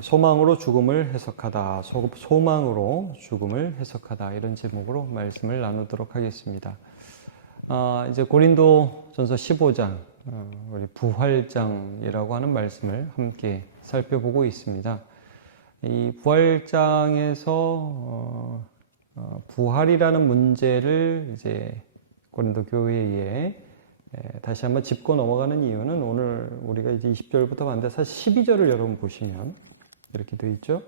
소망으로 죽음을 해석하다, 소망으로 죽음을 해석하다, 이런 제목으로 말씀을 나누도록 하겠습니다. 이제 고린도전서 15장, 우리 부활장이라고 하는 말씀을 함께 살펴보고 있습니다. 이 부활장에서 부활이라는 문제를 이제 고린도 교회에 다시 한번 짚고 넘어가는 이유는, 오늘 우리가 이제 20절부터 봤는데 사실 12절을 여러분 보시면 이렇게 되어 있죠.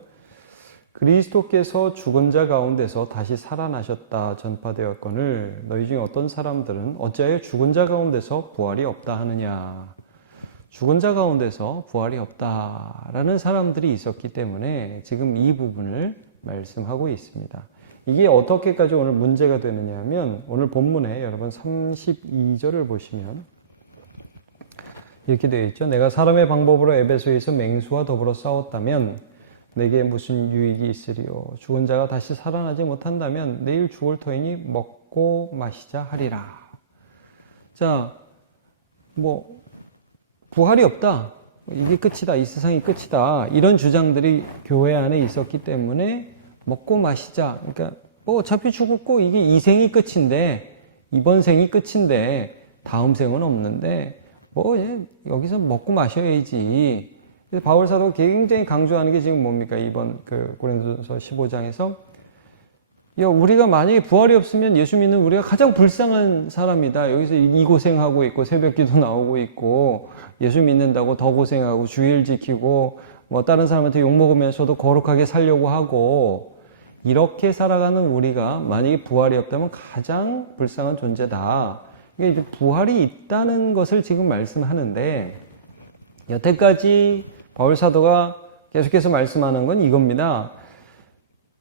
그리스도께서 죽은 자 가운데서 다시 살아나셨다 전파되었거늘 너희 중에 어떤 사람들은 어찌하여 죽은 자 가운데서 부활이 없다 하느냐. 죽은 자 가운데서 부활이 없다라는 사람들이 있었기 때문에 지금 이 부분을 말씀하고 있습니다. 이게 어떻게까지 오늘 문제가 되느냐 하면, 오늘 본문에 여러분 32절을 보시면 이렇게 되어 있죠. 내가 사람의 방법으로 에베소에서 맹수와 더불어 싸웠다면 내게 무슨 유익이 있으리요. 죽은 자가 다시 살아나지 못한다면 내일 죽을 터이니 먹고 마시자 하리라. 자, 부활이 없다, 이게 끝이다, 이 세상이 끝이다, 이런 주장들이 교회 안에 있었기 때문에 먹고 마시자. 그러니까 어차피 죽었고 이게 이 생이 끝인데, 이번 생이 끝인데 다음 생은 없는데 여기서 먹고 마셔야지. 그래서 바울 사도가 굉장히 강조하는 게 지금 뭡니까? 이번 고린도전서 15장에서 우리가 만약에 부활이 없으면 예수 믿는 우리가 가장 불쌍한 사람이다. 여기서 이 고생하고 있고 새벽기도 나오고 있고 예수 믿는다고 더 고생하고 주일 지키고 다른 사람한테 욕먹으면서도 거룩하게 살려고 하고, 이렇게 살아가는 우리가 만약에 부활이 없다면 가장 불쌍한 존재다. 이게 이제 부활이 있다는 것을 지금 말씀하는데, 여태까지 바울 사도가 계속해서 말씀하는 건 이겁니다.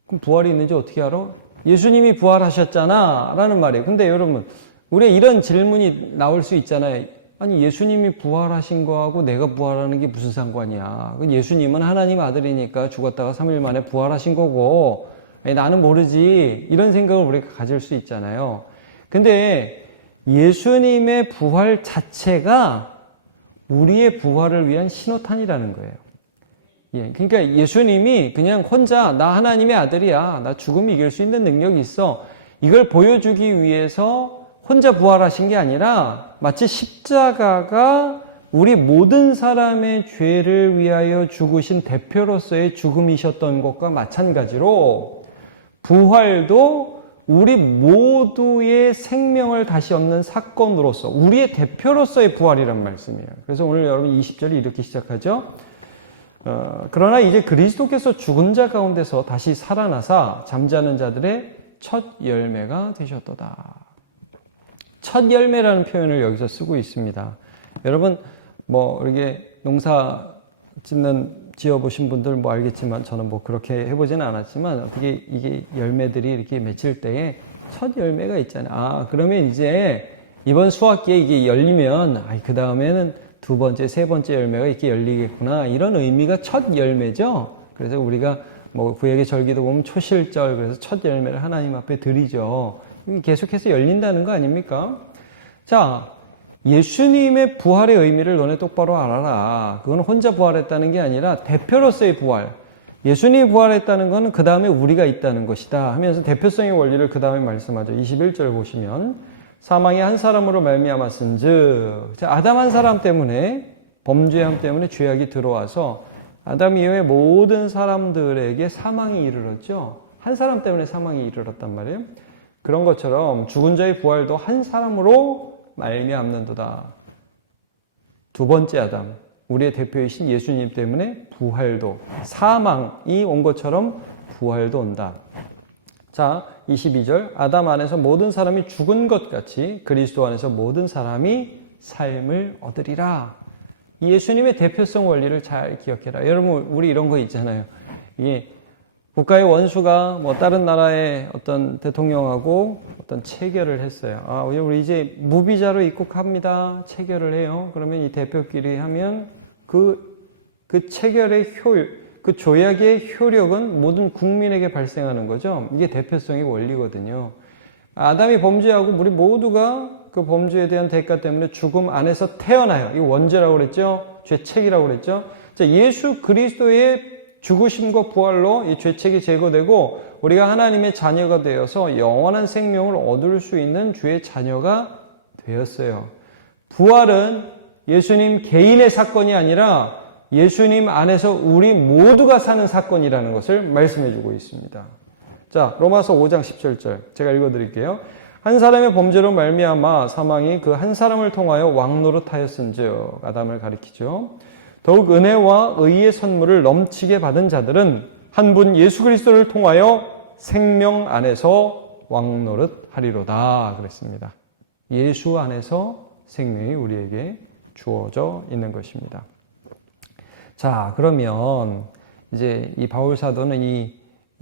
그럼 부활이 있는지 어떻게 알아? 예수님이 부활하셨잖아 라는 말이에요. 근데 여러분, 우리가 이런 질문이 나올 수 있잖아요. 아니, 예수님이 부활하신 거하고 내가 부활하는 게 무슨 상관이야? 예수님은 하나님 아들이니까 죽었다가 3일 만에 부활하신 거고 나는 모르지, 이런 생각을 우리가 가질 수 있잖아요. 근데 예수님의 부활 자체가 우리의 부활을 위한 신호탄이라는 거예요. 그러니까 예수님이 그냥 혼자 나 하나님의 아들이야, 나 죽음 이길 수 있는 능력이 있어, 이걸 보여주기 위해서 혼자 부활하신 게 아니라, 마치 십자가가 우리 모든 사람의 죄를 위하여 죽으신 대표로서의 죽음이셨던 것과 마찬가지로 부활도 우리 모두의 생명을 다시 얻는 사건으로서 우리의 대표로서의 부활이란 말씀이에요. 그래서 오늘 여러분 20절이 이렇게 시작하죠. 그러나 이제 그리스도께서 죽은 자 가운데서 다시 살아나사 잠자는 자들의 첫 열매가 되셨도다. 첫 열매라는 표현을 여기서 쓰고 있습니다. 여러분, 이렇게 농사 지어보신 분들 알겠지만, 저는 그렇게 해보지는 않았지만, 어떻게 이게 열매들이 이렇게 맺힐 때에 첫 열매가 있잖아요. 그러면 이제 이번 수학기에 이게 열리면, 그 다음에는 두 번째, 세 번째 열매가 이렇게 열리겠구나, 이런 의미가 첫 열매죠. 그래서 우리가 구약의 절기도 보면 초실절, 그래서 첫 열매를 하나님 앞에 드리죠. 이게 계속해서 열린다는 거 아닙니까? 자, 예수님의 부활의 의미를 너네 똑바로 알아라. 그건 혼자 부활했다는 게 아니라 대표로서의 부활. 예수님이 부활했다는 것은 그 다음에 우리가 있다는 것이다 하면서 대표성의 원리를 그 다음에 말씀하죠. 21절 보시면 사망이 한 사람으로 말미암았은즉, 아담 한 사람 때문에, 범죄함 때문에 죄악이 들어와서 아담 이후의 모든 사람들에게 사망이 이르렀죠. 한 사람 때문에 사망이 이르렀단 말이에요. 그런 것처럼 죽은 자의 부활도 한 사람으로 말미암는도다. 두 번째 아담, 우리의 대표이신 예수님 때문에 부활도, 사망이 온 것처럼 부활도 온다. 자, 22절, 아담 안에서 모든 사람이 죽은 것 같이 그리스도 안에서 모든 사람이 삶을 얻으리라. 예수님의 대표성 원리를 잘 기억해라. 여러분, 우리 이런 거 있잖아요. 이게 국가의 원수가 다른 나라의 어떤 대통령하고 어떤 체결을 했어요. 우리 이제 무비자로 입국합니다. 체결을 해요. 그러면 이 대표끼리 하면 그 체결의 그 조약의 효력은 모든 국민에게 발생하는 거죠. 이게 대표성의 원리거든요. 아담이 범죄하고 우리 모두가 그 범죄에 대한 대가 때문에 죽음 안에서 태어나요. 이거 원죄라고 그랬죠. 죄책이라고 그랬죠. 자, 예수 그리스도의 죽으심과 부활로 이 죄책이 제거되고 우리가 하나님의 자녀가 되어서 영원한 생명을 얻을 수 있는 주의 자녀가 되었어요. 부활은 예수님 개인의 사건이 아니라 예수님 안에서 우리 모두가 사는 사건이라는 것을 말씀해 주고 있습니다. 자, 로마서 5장 17절 제가 읽어드릴게요. 한 사람의 범죄로 말미암아 사망이 그 한 사람을 통하여 왕노릇하였은즉, 아담을 가리키죠. 더욱 은혜와 의의 선물을 넘치게 받은 자들은 한 분 예수 그리스도를 통하여 생명 안에서 왕노릇하리로다 그랬습니다. 예수 안에서 생명이 우리에게 주어져 있는 것입니다. 자, 그러면 이제 이 바울 사도는 이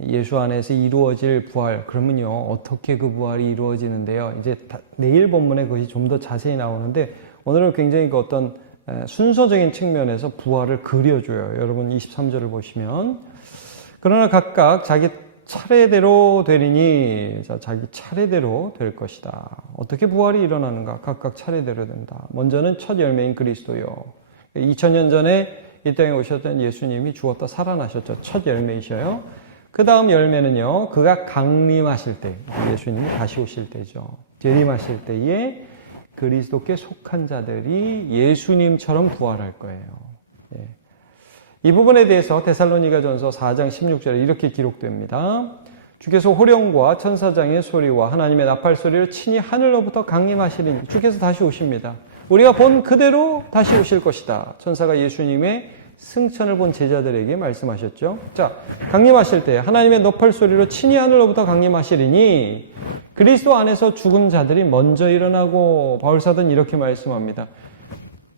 예수 안에서 이루어질 부활, 그러면요, 어떻게 그 부활이 이루어지는데요? 이제 내일 본문에 그것이 좀 더 자세히 나오는데, 오늘은 굉장히 그 어떤 순서적인 측면에서 부활을 그려줘요. 여러분 23절을 보시면. 그러나 각각 자기 차례대로 되리니, 자, 자기 차례대로 될 것이다. 어떻게 부활이 일어나는가? 각각 차례대로 된다. 먼저는 첫 열매인 그리스도요. 2000년 전에 이 땅에 오셨던 예수님이 죽었다 살아나셨죠. 첫 열매이셔요. 그 다음 열매는요, 그가 강림하실 때, 예수님이 다시 오실 때죠. 재림하실 때에 그리스도께 속한 자들이 예수님처럼 부활할 거예요. 예. 이 부분에 대해서 데살로니가전서 4장 16절에 이렇게 기록됩니다. 주께서 호령과 천사장의 소리와 하나님의 나팔 소리를 친히 하늘로부터 강림하시리니, 주께서 다시 오십니다. 우리가 본 그대로 다시 오실 것이다. 천사가 예수님의 승천을 본 제자들에게 말씀하셨죠. 자, 강림하실 때 하나님의 나팔 소리로 친히 하늘로부터 강림하시리니 그리스도 안에서 죽은 자들이 먼저 일어나고, 바울사도는 이렇게 말씀합니다.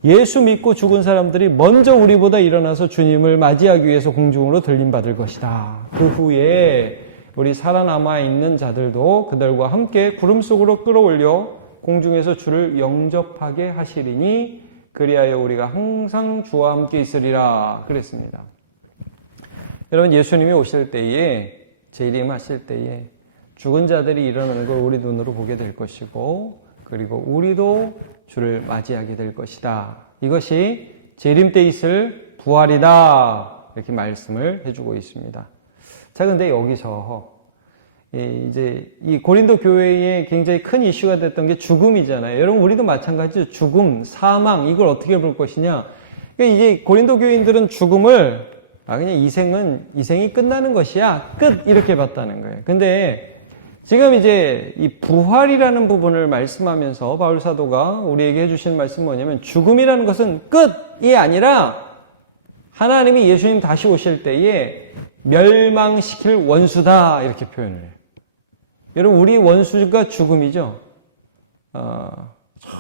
예수 믿고 죽은 사람들이 먼저 우리보다 일어나서 주님을 맞이하기 위해서 공중으로 들림받을 것이다. 그 후에 우리 살아남아 있는 자들도 그들과 함께 구름 속으로 끌어올려 공중에서 주를 영접하게 하시리니 그리하여 우리가 항상 주와 함께 있으리라 그랬습니다. 여러분, 예수님이 오실 때에, 재림하실 때에 죽은 자들이 일어나는 걸 우리 눈으로 보게 될 것이고, 그리고 우리도 주를 맞이하게 될 것이다. 이것이 재림 때 있을 부활이다. 이렇게 말씀을 해주고 있습니다. 자, 근데 여기서 이제 이 고린도 교회에 굉장히 큰 이슈가 됐던 게 죽음이잖아요. 여러분, 우리도 마찬가지죠. 죽음, 사망, 이걸 어떻게 볼 것이냐. 그러니까 이제 고린도 교인들은 죽음을 그냥 이생이 끝나는 것이야. 끝! 이렇게 봤다는 거예요. 근데 지금 이제 이 부활이라는 부분을 말씀하면서 바울 사도가 우리에게 해주신 말씀은 뭐냐면, 죽음이라는 것은 끝이 아니라 하나님이 예수님 다시 오실 때에 멸망시킬 원수다. 이렇게 표현을 해요. 여러분, 우리 원수가 죽음이죠.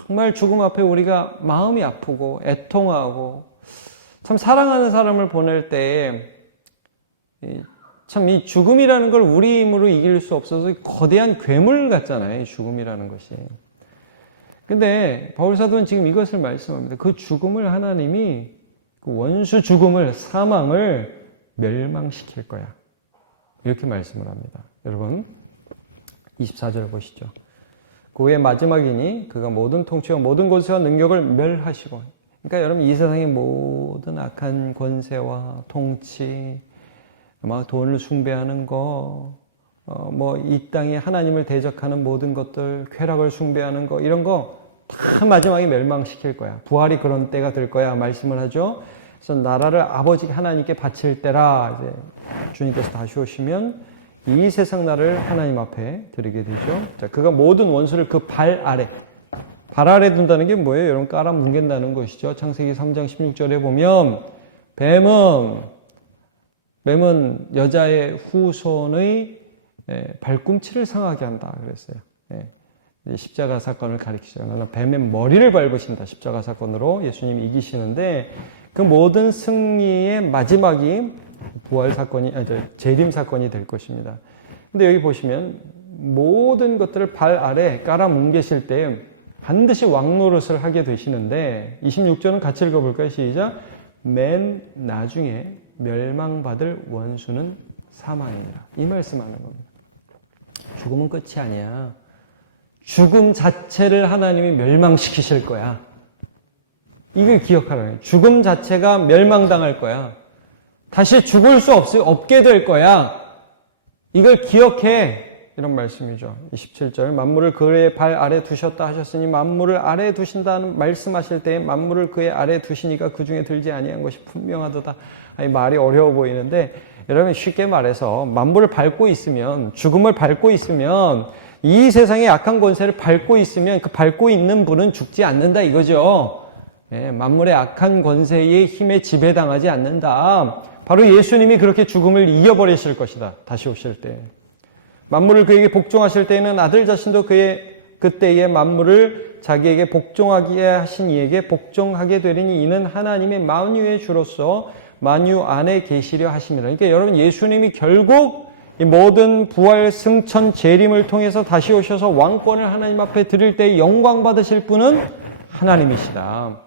정말 죽음 앞에 우리가 마음이 아프고 애통하고, 참 사랑하는 사람을 보낼 때 참 이 죽음이라는 걸 우리 힘으로 이길 수 없어서 거대한 괴물 같잖아요, 이 죽음이라는 것이. 근데 바울 사도는 지금 이것을 말씀합니다. 그 죽음을 하나님이, 그 원수 죽음을, 사망을 멸망시킬 거야. 이렇게 말씀을 합니다. 여러분 24절 보시죠. 그 후에 마지막이니 그가 모든 통치와 모든 권세와 능력을 멸하시고. 그러니까 여러분, 이 세상의 모든 악한 권세와 통치, 막 돈을 숭배하는 거, 이 땅에 하나님을 대적하는 모든 것들, 쾌락을 숭배하는 거, 이런 거 다 마지막에 멸망시킬 거야. 부활이 그런 때가 될 거야 말씀을 하죠. 그래서 나라를 아버지 하나님께 바칠 때라, 이제 주님께서 다시 오시면 이 세상 나라를 하나님 앞에 드리게 되죠. 자, 그가 모든 원수를 그 발 아래 둔다는 게 뭐예요? 여러분, 깔아뭉갠다는 것이죠. 창세기 3장 16절에 보면 뱀은 여자의 후손의 발꿈치를 상하게 한다 그랬어요. 십자가 사건을 가리키죠. 그러나 뱀의 머리를 밟으신다. 십자가 사건으로 예수님이 이기시는데, 그 모든 승리의 마지막이 부활 사건이, 재림 사건이 될 것입니다. 근데 여기 보시면 모든 것들을 발 아래 깔아뭉개실 때 반드시 왕노릇을 하게 되시는데, 26절은 같이 읽어볼까요? 시작. 맨 나중에 멸망받을 원수는 사망이니라. 이 말씀하는 겁니다. 죽음은 끝이 아니야. 죽음 자체를 하나님이 멸망시키실 거야. 이걸 기억하라는 거예요. 죽음 자체가 멸망당할 거야. 다시 죽을 수 없게 될 거야. 이걸 기억해. 이런 말씀이죠. 27절 만물을 그의 발 아래 두셨다 하셨으니 만물을 아래 두신다는 말씀하실 때 만물을 그의 아래 두시니까 그 중에 들지 아니한 것이 분명하도다. 아니, 말이 어려워 보이는데 여러분 쉽게 말해서 만물을 밟고 있으면 죽음을 밟고 있으면 이 세상의 악한 권세를 밟고 있으면 그 밟고 있는 분은 죽지 않는다 이거죠. 예, 만물의 악한 권세의 힘에 지배당하지 않는다. 바로 예수님이 그렇게 죽음을 이겨버리실 것이다. 다시 오실 때. 만물을 그에게 복종하실 때에는 아들 자신도 그때에 만물을 자기에게 복종하게 하신 이에게 복종하게 되리니 이는 하나님의 만유의 주로서 만유 안에 계시려 하심이라. 그러니까 여러분 예수님이 결국 이 모든 부활, 승천, 재림을 통해서 다시 오셔서 왕권을 하나님 앞에 드릴 때 영광 받으실 분은 하나님이시다.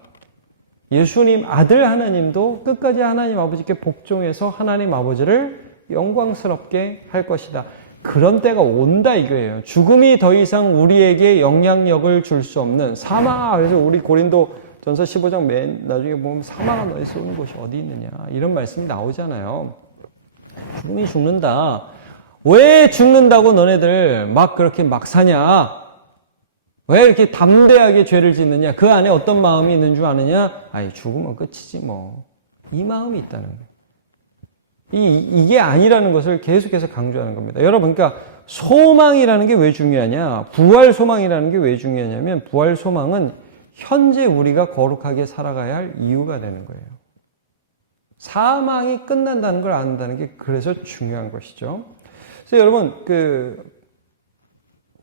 예수님 아들 하나님도 끝까지 하나님 아버지께 복종해서 하나님 아버지를 영광스럽게 할 것이다. 그런 때가 온다 이거예요. 죽음이 더 이상 우리에게 영향력을 줄 수 없는 사망아. 그래서 우리 고린도 전서 15장 맨 나중에 보면 사망아 너희 쏘는 곳이 어디 있느냐 이런 말씀이 나오잖아요. 죽음이 죽는다. 왜 죽는다고 너네들 막 그렇게 막 사냐? 왜 이렇게 담대하게 죄를 짓느냐? 그 안에 어떤 마음이 있는 줄 아느냐? 아이, 죽으면 끝이지 뭐. 이 마음이 있다는 거예요. 이게 아니라는 것을 계속해서 강조하는 겁니다. 여러분, 그러니까 소망이라는 게 왜 중요하냐? 부활 소망이라는 게 왜 중요하냐면 부활 소망은 현재 우리가 거룩하게 살아가야 할 이유가 되는 거예요. 사망이 끝난다는 걸 안다는 게 그래서 중요한 것이죠. 그래서 여러분,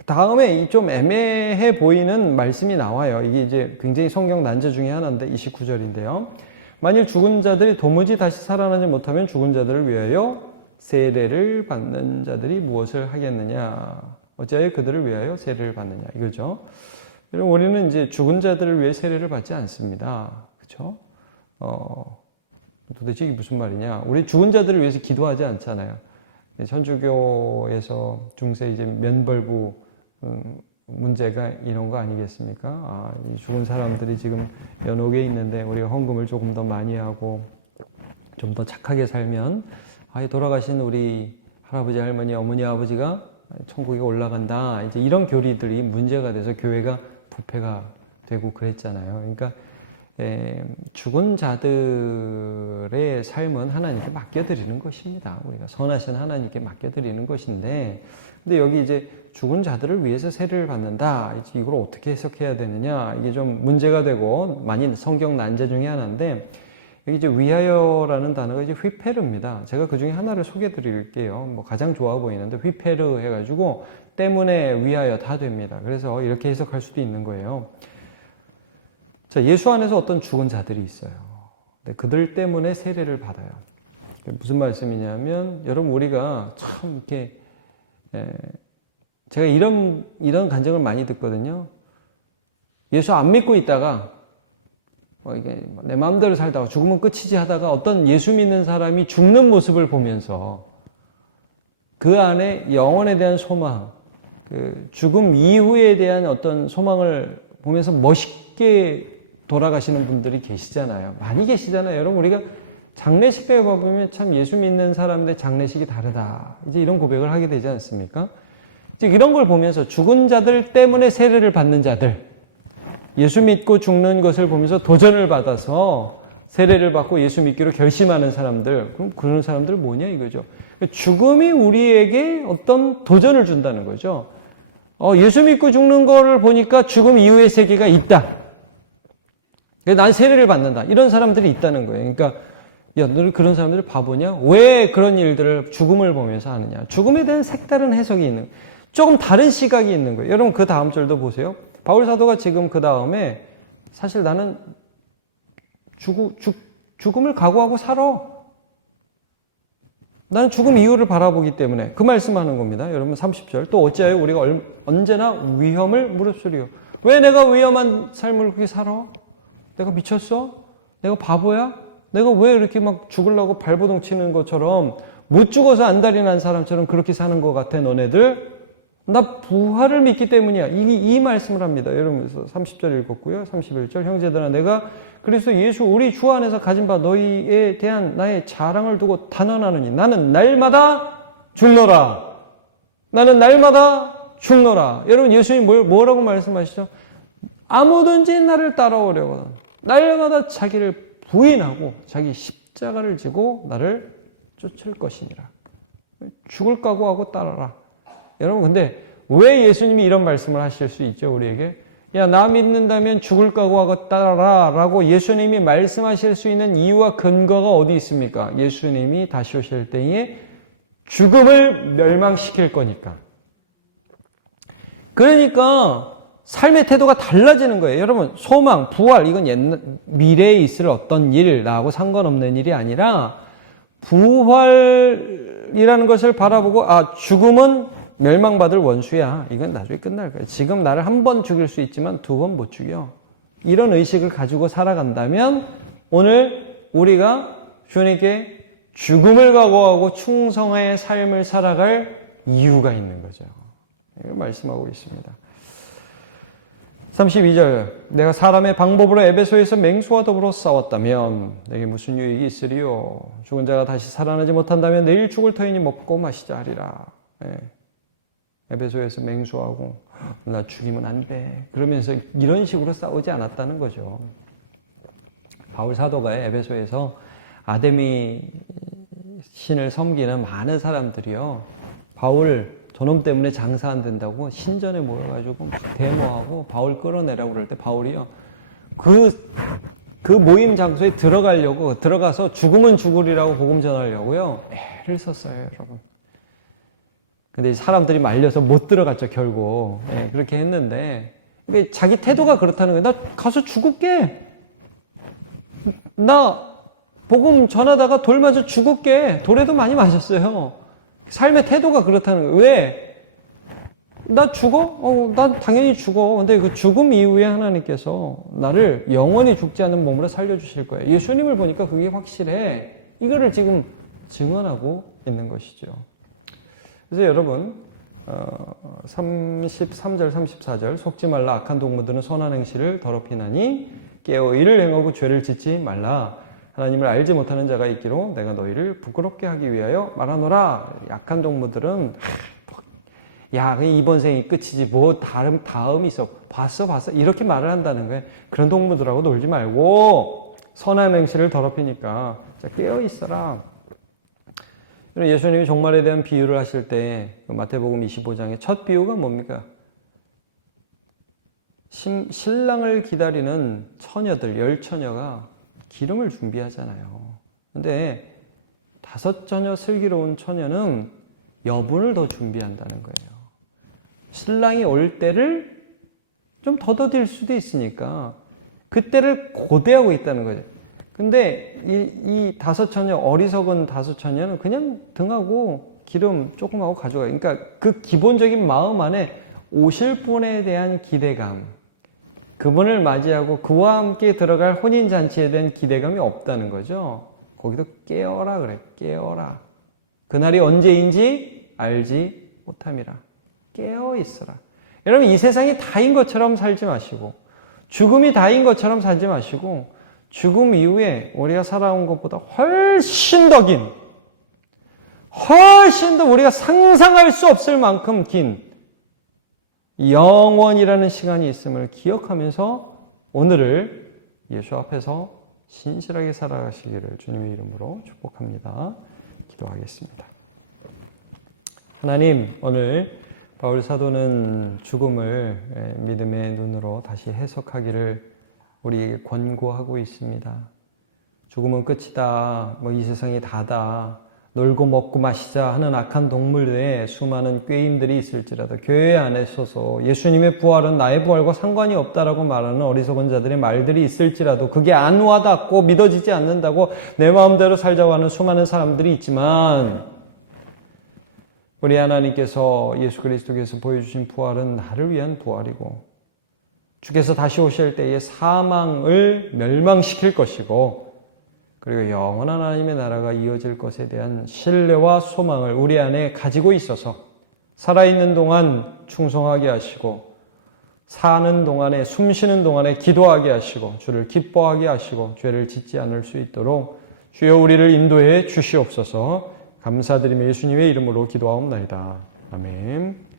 다음에 좀 애매해 보이는 말씀이 나와요. 이게 이제 굉장히 성경 난제 중에 하나인데 29절인데요. 만일 죽은 자들이 도무지 다시 살아나지 못하면 죽은 자들을 위하여 세례를 받는 자들이 무엇을 하겠느냐? 어찌하여 그들을 위하여 세례를 받느냐? 이거죠. 여러분, 우리는 이제 죽은 자들을 위해 세례를 받지 않습니다. 그렇죠? 도대체 이게 무슨 말이냐? 우리 죽은 자들을 위해서 기도하지 않잖아요. 천주교에서 중세 이제 면벌부 문제가 이런 거 아니겠습니까? 이 죽은 사람들이 지금 연옥에 있는데 우리가 헌금을 조금 더 많이 하고 좀 더 착하게 살면 돌아가신 우리 할아버지, 할머니, 어머니, 아버지가 천국에 올라간다. 이제 이런 교리들이 문제가 돼서 교회가 부패가 되고 그랬잖아요. 그러니까 죽은 자들의 삶은 하나님께 맡겨드리는 것입니다. 우리가 선하신 하나님께 맡겨드리는 것인데, 근데 여기 이제 죽은 자들을 위해서 세례를 받는다. 이제 이걸 어떻게 해석해야 되느냐? 이게 좀 문제가 되고 많이 성경 난제 중에 하나인데, 여기 이제 위하여라는 단어가 이제 휘페르입니다. 제가 그 중에 하나를 소개해드릴게요. 뭐 가장 좋아 보이는데 휘페르 해가지고 때문에 위하여 다 됩니다. 그래서 이렇게 해석할 수도 있는 거예요. 자, 예수 안에서 어떤 죽은 자들이 있어요. 그들 때문에 세례를 받아요. 무슨 말씀이냐면, 여러분, 우리가 참 이렇게, 제가 이런 간증을 많이 듣거든요. 예수 안 믿고 있다가, 이게 내 마음대로 살다가 죽으면 끝이지 하다가 어떤 예수 믿는 사람이 죽는 모습을 보면서 그 안에 영혼에 대한 소망, 죽음 이후에 대한 어떤 소망을 보면서 멋있게 돌아가시는 분들이 계시잖아요. 많이 계시잖아요. 여러분, 우리가 장례식에 보면 참 예수 믿는 사람들의 장례식이 다르다. 이제 이런 고백을 하게 되지 않습니까? 이제 이런 걸 보면서 죽은 자들 때문에 세례를 받는 자들, 예수 믿고 죽는 것을 보면서 도전을 받아서 세례를 받고 예수 믿기로 결심하는 사람들, 그럼 그런 사람들 뭐냐 이거죠. 죽음이 우리에게 어떤 도전을 준다는 거죠. 예수 믿고 죽는 거를 보니까 죽음 이후의 세계가 있다. 난 세례를 받는다. 이런 사람들이 있다는 거예요. 그러니까 야, 너는 그런 사람들이 바보냐? 왜 그런 일들을 죽음을 보면서 하느냐? 죽음에 대한 색다른 해석이 있는, 조금 다른 시각이 있는 거예요. 여러분, 그 다음 절도 보세요. 바울 사도가 지금 그 다음에 사실 나는 죽음을 각오하고 살아. 나는 죽음 이후를 바라보기 때문에 그 말씀하는 겁니다. 여러분 30절. 또 어찌하여 우리가 언제나 위험을 무릅쓰리요. 왜 내가 위험한 삶을 그렇게 살아? 내가 미쳤어? 내가 바보야? 내가 왜 이렇게 막 죽으려고 발버둥 치는 것처럼 못 죽어서 안달이 난 사람처럼 그렇게 사는 것 같아 너네들? 나 부활을 믿기 때문이야. 이 말씀을 합니다. 여러분 30절 읽었고요. 31절 형제들아 내가 그리스도 예수 우리 주 안에서 가진 바 너희에 대한 나의 자랑을 두고 단언하느니 나는 날마다 죽노라. 나는 날마다 죽노라. 여러분 예수님 뭐라고 말씀하시죠? 아무든지 나를 따라오려거든 날마다 자기를 부인하고 자기 십자가를 지고 나를 쫓을 것이니라. 죽을 각오하고 따라라. 여러분 근데 왜 예수님이 이런 말씀을 하실 수 있죠? 우리에게 야 나 믿는다면 죽을 각오하고 따라라 라고 예수님이 말씀하실 수 있는 이유와 근거가 어디 있습니까? 예수님이 다시 오실 때에 죽음을 멸망시킬 거니까. 그러니까 삶의 태도가 달라지는 거예요. 여러분 소망, 부활 이건 미래에 있을 어떤 일하고 상관없는 일이 아니라 부활이라는 것을 바라보고 죽음은 멸망받을 원수야. 이건 나중에 끝날 거야. 지금 나를 한 번 죽일 수 있지만 두 번 못 죽여. 이런 의식을 가지고 살아간다면 오늘 우리가 주님께 죽음을 각오하고 충성의 삶을 살아갈 이유가 있는 거죠. 이걸 말씀하고 있습니다. 32절 내가 사람의 방법으로 에베소에서 맹수와 더불어 싸웠다면 내게 무슨 유익이 있으리요. 죽은 자가 다시 살아나지 못한다면 내일 죽을 터이니 먹고 마시자 하리라. 에베소에서 맹수하고 나 죽이면 안 돼. 그러면서 이런 식으로 싸우지 않았다는 거죠. 바울 사도가 에베소에서 아데미 신을 섬기는 많은 사람들이요. 바울 저놈 때문에 장사 안 된다고 신전에 모여가지고 데모하고 바울 끌어내라고 그럴 때 바울이요. 그 모임 장소에 들어가서 죽으면 죽으리라고 복음 전하려고요. 애를 썼어요, 여러분. 근데 사람들이 말려서 못 들어갔죠, 결국. 그렇게 했는데. 자기 태도가 그렇다는 거예요. 나 가서 죽을게. 나 복음 전하다가 돌 맞아 죽을게. 돌에도 많이 맞았어요. 삶의 태도가 그렇다는 거예요. 왜? 나 죽어? 난 당연히 죽어. 근데 그 죽음 이후에 하나님께서 나를 영원히 죽지 않는 몸으로 살려주실 거예요. 예수님을 보니까 그게 확실해. 이거를 지금 증언하고 있는 것이죠. 그래서 여러분 33절 34절 속지 말라 악한 동무들은 선한 행실을 더럽히나니 깨어 이를 행하고 죄를 짓지 말라. 하나님을 알지 못하는 자가 있기로 내가 너희를 부끄럽게 하기 위하여 말하노라. 약한 동무들은 야 이번 생이 끝이지 뭐 다음이 있어. 봤어 이렇게 말을 한다는 거예요. 그런 동무들하고 놀지 말고 선한 행실을 더럽히니까 깨어 있어라. 예수님이 종말에 대한 비유를 하실 때 마태복음 25장의 첫 비유가 뭡니까? 신랑을 기다리는 처녀들, 10처녀가 기름을 준비하잖아요. 근데 5처녀 슬기로운 처녀는 여분을 더 준비한다는 거예요. 신랑이 올 때를 좀 더뎌질 수도 있으니까 그때를 고대하고 있다는 거죠. 근데 이 5처녀, 어리석은 5처녀는 그냥 등하고 기름 조금하고 가져가요. 그러니까 그 기본적인 마음 안에 오실 분에 대한 기대감, 그분을 맞이하고 그와 함께 들어갈 혼인잔치에 대한 기대감이 없다는 거죠. 거기도 깨어라 그래. 깨어라. 그날이 언제인지 알지 못함이라. 깨어 있어라. 여러분 이 세상이 다인 것처럼 살지 마시고 죽음이 다인 것처럼 살지 마시고 죽음 이후에 우리가 살아온 것보다 훨씬 더 우리가 상상할 수 없을 만큼 긴 영원이라는 시간이 있음을 기억하면서 오늘을 예수 앞에서 신실하게 살아가시기를 주님의 이름으로 축복합니다. 기도하겠습니다. 하나님, 오늘 바울 사도는 죽음을 믿음의 눈으로 다시 해석하기를 우리에게 권고하고 있습니다. 죽음은 끝이다. 이 세상이 다다. 놀고 먹고 마시자 하는 악한 동물들의 수많은 꾀임들이 있을지라도 교회 안에 서서 예수님의 부활은 나의 부활과 상관이 없다라고 말하는 어리석은 자들의 말들이 있을지라도 그게 안 와닿고 믿어지지 않는다고 내 마음대로 살자고 하는 수많은 사람들이 있지만 우리 하나님께서 예수 그리스도께서 보여주신 부활은 나를 위한 부활이고 주께서 다시 오실 때에 사망을 멸망시킬 것이고 그리고 영원한 하나님의 나라가 이어질 것에 대한 신뢰와 소망을 우리 안에 가지고 있어서 살아있는 동안 충성하게 하시고 사는 동안에 숨 쉬는 동안에 기도하게 하시고 주를 기뻐하게 하시고 죄를 짓지 않을 수 있도록 주여 우리를 인도해 주시옵소서. 감사드리며 예수님의 이름으로 기도하옵나이다. 아멘.